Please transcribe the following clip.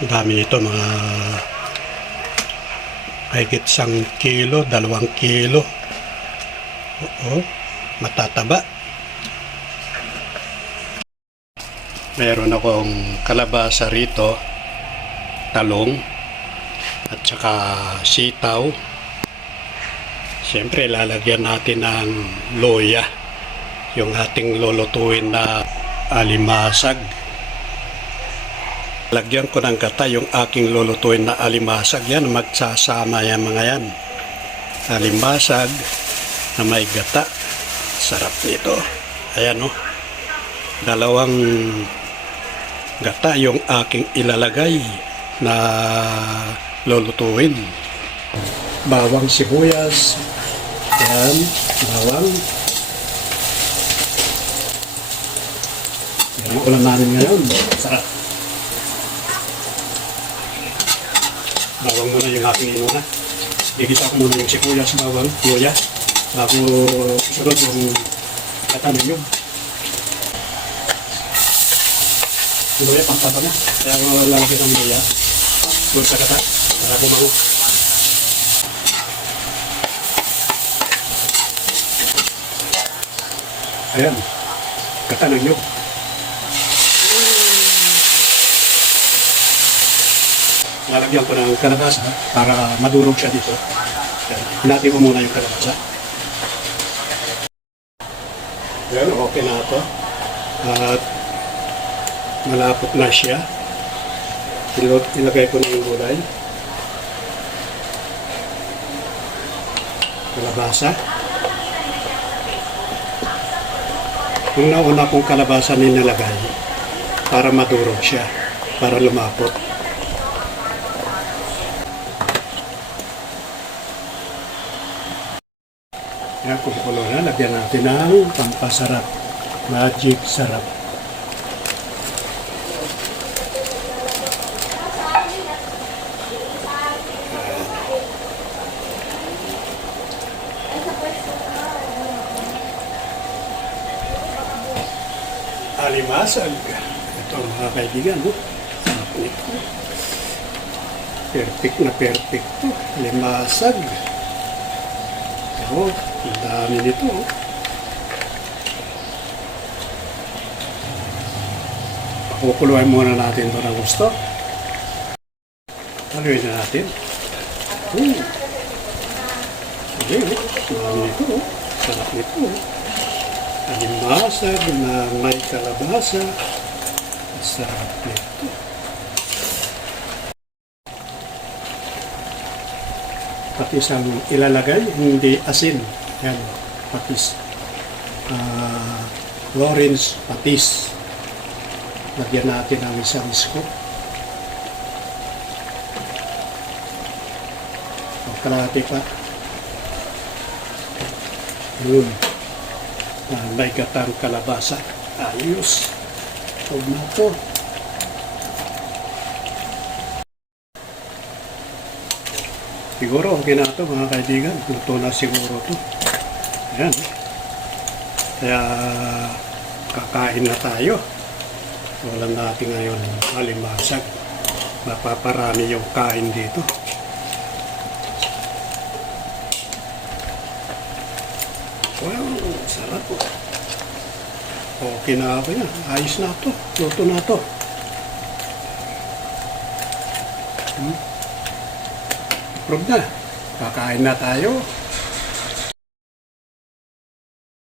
Ang dami nito, mga higit 1 kilo, 2 kilo. Oo, matataba. Meron akong kalabasa rito, talong, at saka sitaw. Siyempre, lalagyan natin ng loya, yung ating lulutuin na alimasag. Lagyan ko ng gata yung aking lulutuin na alimasag. Yan, magsasama yan mga yan. Alimasag na may gata. Sarap nito. Ayan o. Dalawang gata yung aking ilalagay na lulutuin. Bawang sibuyas. Yan, bawang. Yan ang ulam namin ngayon. Sarap. Bawang muna yung aking inuna. Igisa ko muna yung sibuyas, bawang, luya. Bago sunod yung gata ninyo. Luya, pangtapa na. Kaya lalagyan ng luya. Doon sa gata. Para bumango. Ayan. Gata ninyo. Lalagyan ko ng kalabasa para madurog siya dito. Hinati ko muna yung kalabasa. Ayan, okay na ito. At malapot na siya. Ilagay ko na yung gulay. Kalabasa. Yung nauna kong kalabasa ninalagay para madurog siya, para lumapot. Kaya kumukulo na, lagyan natin ng pampasarap. Magic sarap. Alimasag. Ito mga kaibigan, no? Sarap nito. Perfect na perfect to. Alimasag. Oh, ang dami nito. Pakukuluan muna natin ito ng gusto. Haluin na natin. Sige, ang dami nito. Sarap nito. Alimasag na may kalabasa. Sarap nito. Patis ang ilalagay, hindi asin. Yan, patis. Orange patis. Lagyan natin ang isang scoop. O, kalahati pa. Yun. May gatang kalabasa. Ayos. Huwag na ito. Siguro okay na ito mga kaibigan. Luto na siguro ito. Ayan. Kaya kakain na tayo. Walang natin ngayon alimasag. Mapaparami yung kain dito. Wow, sarap po. Okay na ako yan. Ayos na ito. Luto na ito. Approve na. Kakain na tayo.